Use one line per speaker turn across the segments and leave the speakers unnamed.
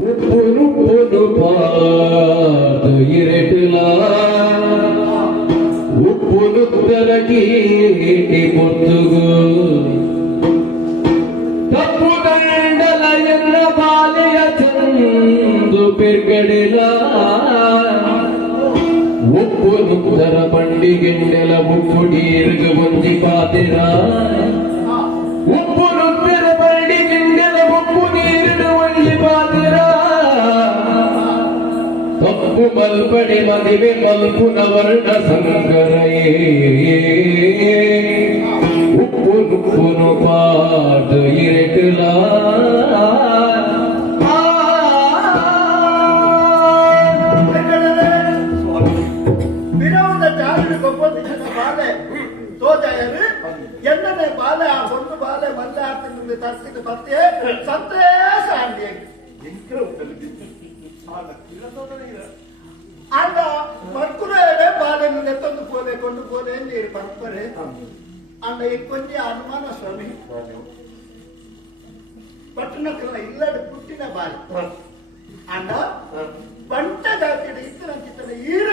உப்புரு போடு பார்த்து இரட்டலாம் உப்புரு தரகி முத்துகு ತಪ್ಪು ಗಂಡಲ ಎಲ್ಲ ಬಾಲಿಯ ಚಂದು ಬಿರ್ಗಡಿಲ ಉಪ್ಪು ನುಪ್ಪರ ಬಂಡಿ ಗಿಂಡೆಲ ಮುಪ್ಪುಡಿ ಇರುಗು ಒಂಜಿ ಪಾತಿರ மல்கு மல்படி மதிவே மல்புன வருண சங்கரையே உப்பு நுப்புனு பாட்டு இருட்டுலா
என்னென்ன ಬಾಲೆ ಆ ಒಂದು ಬಾಲೆ ಮಲ್ಲಾಡ್ತಿನಿಂದ ತರ್ಸಿದ ಮತ್ತೆ ಸಂತೋಷ ಅಂಗಡಿ
ಎಂಕ್ರ ಉಂಟಲ್ಲಿ ಆ ಕಿರತೋದನೇ ಇರಲ್ಲ
ಕೊಟ್ಟು ಹೋದ್ರೆ ನೀರು ಬರ್ತಾರೆ ಅಂಡ ಇಕ್ಕೊಂಜಿ ಅನುಮಾನ ಸ್ವಾಮಿ ಪಟ್ಟಣಕ್ಕಲ್ಲ ಇಲ್ಲಡ ಪುಟ್ಟಿನ ಬಾರಿ ಅಂಡ ಬಂಟ ಜಾತಿ ಇತ್ತರ ಚಿತ್ರ ಈರ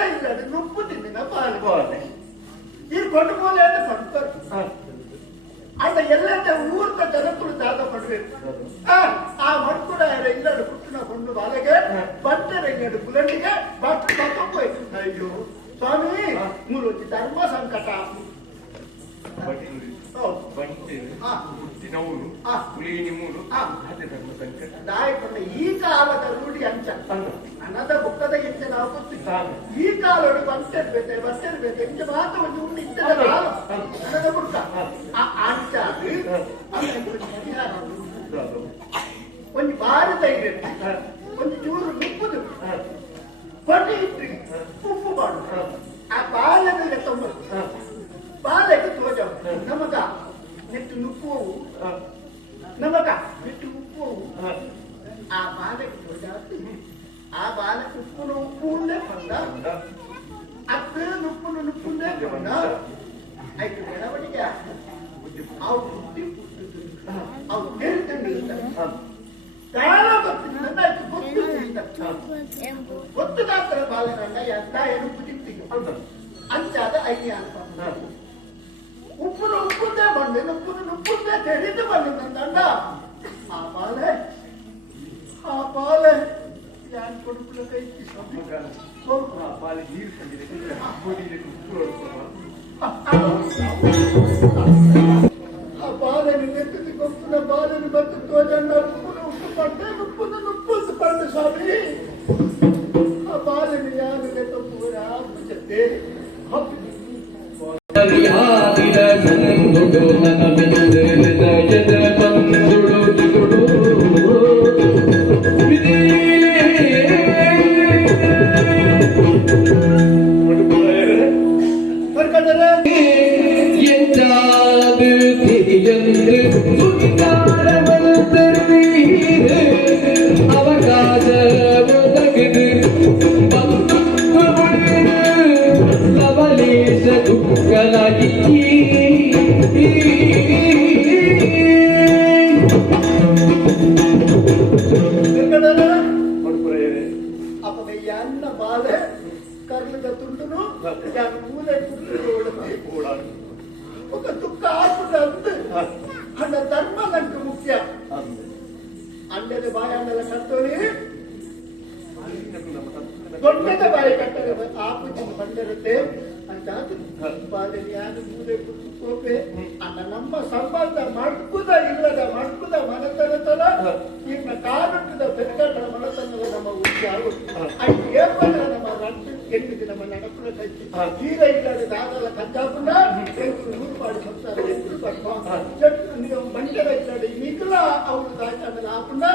ಮಾಡ್ತೀವಿ ಬಂತೀವಿ ಹುಟ್ಟಿನವನು ಹುಲಿನಿಮ್ಮನು ಅದೇ ಧರ್ಮ ಸಂಕಟ
ದಾಯಕೊಂಡ ಈ ಕಾಲದಲ್ಲಿ ನುಡಿ ಅಂಚ ಅನ್ನದ ಬುಕ್ಕದ ಇಂಚ ನಾವು ಗೊತ್ತಿದ್ದಾನೆ ಈ ಕಾಲೊಳಗೆ ಅಂಚಿರ್ಬೇಕು ಬಸ್ಸಿರ್ಬೇಕು ಇಂಚ ಮಾತ್ರ ಒಂದು ಉಂಡು ಇದ್ದ ಅನ್ನದ ಬುಕ್ಕ ಆ ಅಂಚ అత్త నొప్పు నొప్పుందే అయితే నిలబడిగా అవు పుట్టి అవు తెరుతండి చాలా ಗೊತ್ತಿಲ್ಲ ಗೊತ್ತಿಲ್ಲ ಸ್ವಲ್ಪ
ಪಾಲಿಗೆ ನೀರು ತಂದಿದೆ ಗೋಧಿಗೆ ಉಪ್ಪು
ಆ ಬಾಲನ್ನು ತೆಗೆದು ಕೊಪ್ಪನ ಬಾಲನ್ನು ಬಂದು ತೋಜನ್ನ ಉಪ್ಪುನ ಉಪ್ಪು ಪಟ್ಟೆ ಉಪ್ಪುನ ಉಪ್ಪು ಪಡ್ಡ ಸ್ವಾಮಿ ಆ ಬಾಲನ್ನು ಯಾರು ತಪ್ಪು ಹಬ್ಬ ಜೊತೆ ಹಬ್ಬ ಕಟ್ಟದೆ ಬಾಯನ್ನೆಲ್ಲ ಕಟ್ಟೋರಿ ದೊಡ್ಡದ ಬಾಯಿ ಕಟ್ಟದೆ ಆಪುಜಿ ಬಂದಿರುತ್ತೆ ಅಂತ ಬಾದಲ್ಲಿ ಯಾರು ಮೂಲೆ ಕೋಪೆ ಅಲ್ಲ ನಮ್ಮ ಸಂಬಂಧ ಮಡ್ಕುದ ಇಲ್ಲದ ಮಡ್ಕುದ ಮನತನತನ ಇನ್ನ ಕಾಲುಟ್ಟದ ಬೆಕ್ಕಟ್ಟದ ಮನತನದ ನಮ್ಮ ಉದ್ಯಾವು ಅದು ನಮ್ಮ ರಟ್ಟು ಎಂದಿದೆ ನಮ್ಮ ನಡಪುರ ಕಟ್ಟಿ ಈಗ ಇಲ್ಲದ ದಾದಲ ಕದ್ದಾಪುನ ಎಂಟು ನೂರು ಪಾಡಿ ಸಂಸಾರ ಎಂಟು ಪಟ್ಟ ನೀವು ಮಂಡ್ಯದ ಇಲ್ಲದೆ అవును దాకా లాకుండా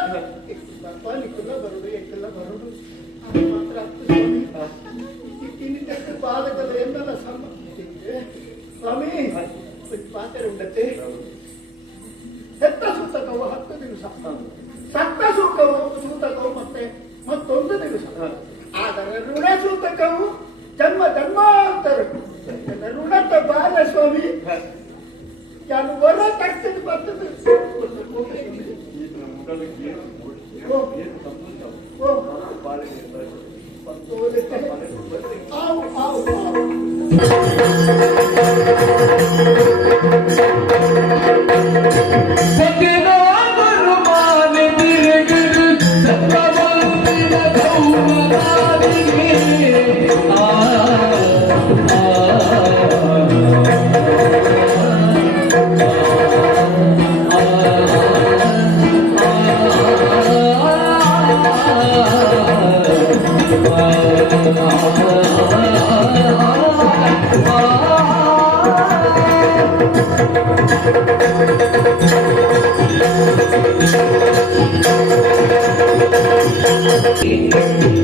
Thank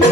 you.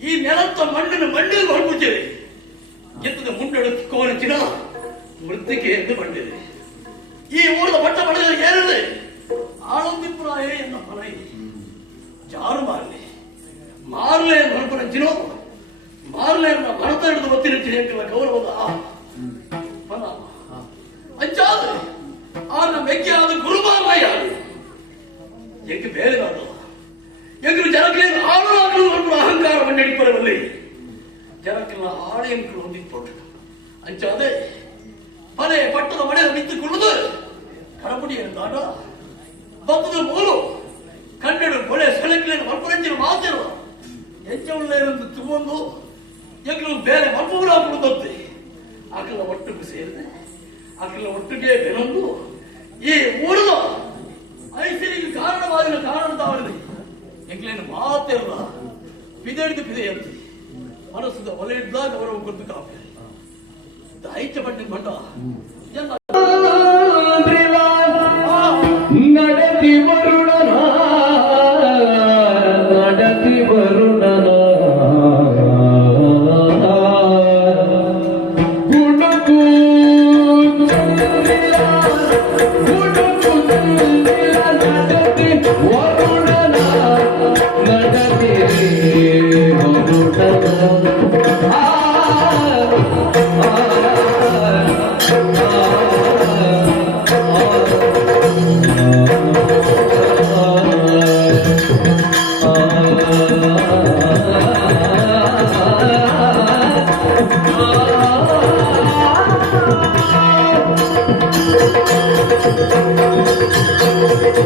ಈ ನೆಲತ್ತ ಮಣ್ಣನ್ನು ಮಣ್ಣಲ್ಲಿ ಹೊರಬಿಟ್ಟಿದೆ ಎತ್ತದ ಮುಂಡೊಡಕ್ಕೆ ಕೋನ ಚಿಡ ಮೃತಿಕೆ ಎಂದು ಬಂದಿದೆ ಈ ಊರದ ಮಟ್ಟ ಮಡಲ ಏರಿದೆ ಆಳಂದಿಪುರಾಯ ಎನ್ನ ಮನೆ ಜಾರು ಮಾರಲಿ ಮಾರಲೆ ಮರಪನ ಚಿನೋ ಮಾರಲೆ ಎನ್ನ ಭರತ ಹಿಡಿದು ಒತ್ತಿನ ಚಿನೆಂಟಿನ ಗೌರವದ ಬಲ ಅಂಚಾದ ಆ ಮೆಕ್ಕೆ ಆದ ಗುರುಬಾಮಾಯ ಎಂಗೆ ಬೇರೆ ಮಾಡೋದು ಎಂದು ಜನಗಳಿಗೆ ಆಳುವಾಗಲು ಒಂದು ಅಹಂಕಾರವನ್ನು ನಡೀಪರವಲ್ಲಿ ಜನಕ್ಕೆಲ್ಲ ಆಳೆಯನ್ನು ಹೊಂದಿಕೊಂಡು ಅಂಚಾದೆ பலே பட்டத. மனிதன் வைத்துக் கொள்வது கடமுடி இருந்தாடா பப்புது போலு கண்டடு கொலை செலக்கில் வன்புரஞ்சில் மாத்திரம் எஞ்ச உள்ள இருந்து துவந்து? எங்களுக்கு வேலை வன்புரா கொடுத்தது. அக்கல ஒட்டுக்கு சேர்ந்து அக்கல ஒட்டுக்கே விளம்பு. ஏ ஒருதோ ஐஸ்வரிக்கு காரணமாக காரணம் தான் வருது ಎಗ್ಲೇನು ಮಾತಿಲ್ಲ ಪಿದೆ ಹಿಡಿದು ಪಿದೆ ಅಂತ ಮನಸ್ಸು ಒಲೆ ಇದ್ದಾಗ ಅವರ ಕುರಿತು ಕಾಪಿ ದೈತ್ಯ ಬಣ್ಣ ಬಂಡ ಜನ
ನಡೆದಿವ Guru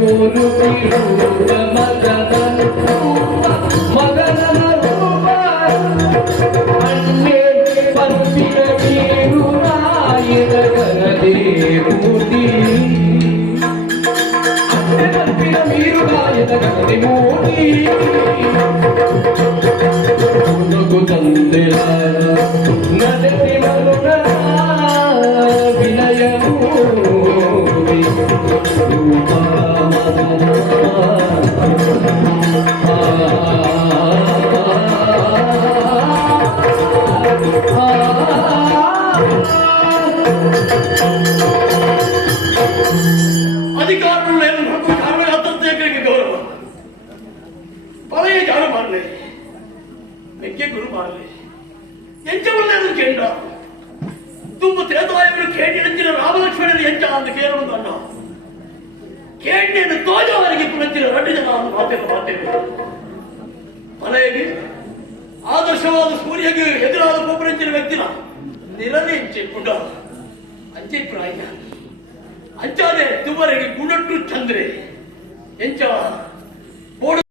Guru Guru Guru దేవుడి నడిపిన మీరు గాయన కదలి మోడి.
ತೋಜವರಿಗೆ ಪುನಂಚಿನ ನಾನು ಜನ ಮಾತೇನು ಮಾತೇನು ಮನೆಗೆ ಆದರ್ಶವಾದ ಸೂರ್ಯಗೆ ಎದುರಾದ ಒಬ್ಬರಂಚಿನ ವ್ಯಕ್ತಿನ ನಿರಲಿ ಅಂಚೆ ಅಂಚಿಪ್ರಾಯ ಅಂಚಾದೆ ತುವರೆಗೆ ಗುಣಟ್ಟು ಚಂದ್ರೆ. ಎಂಚ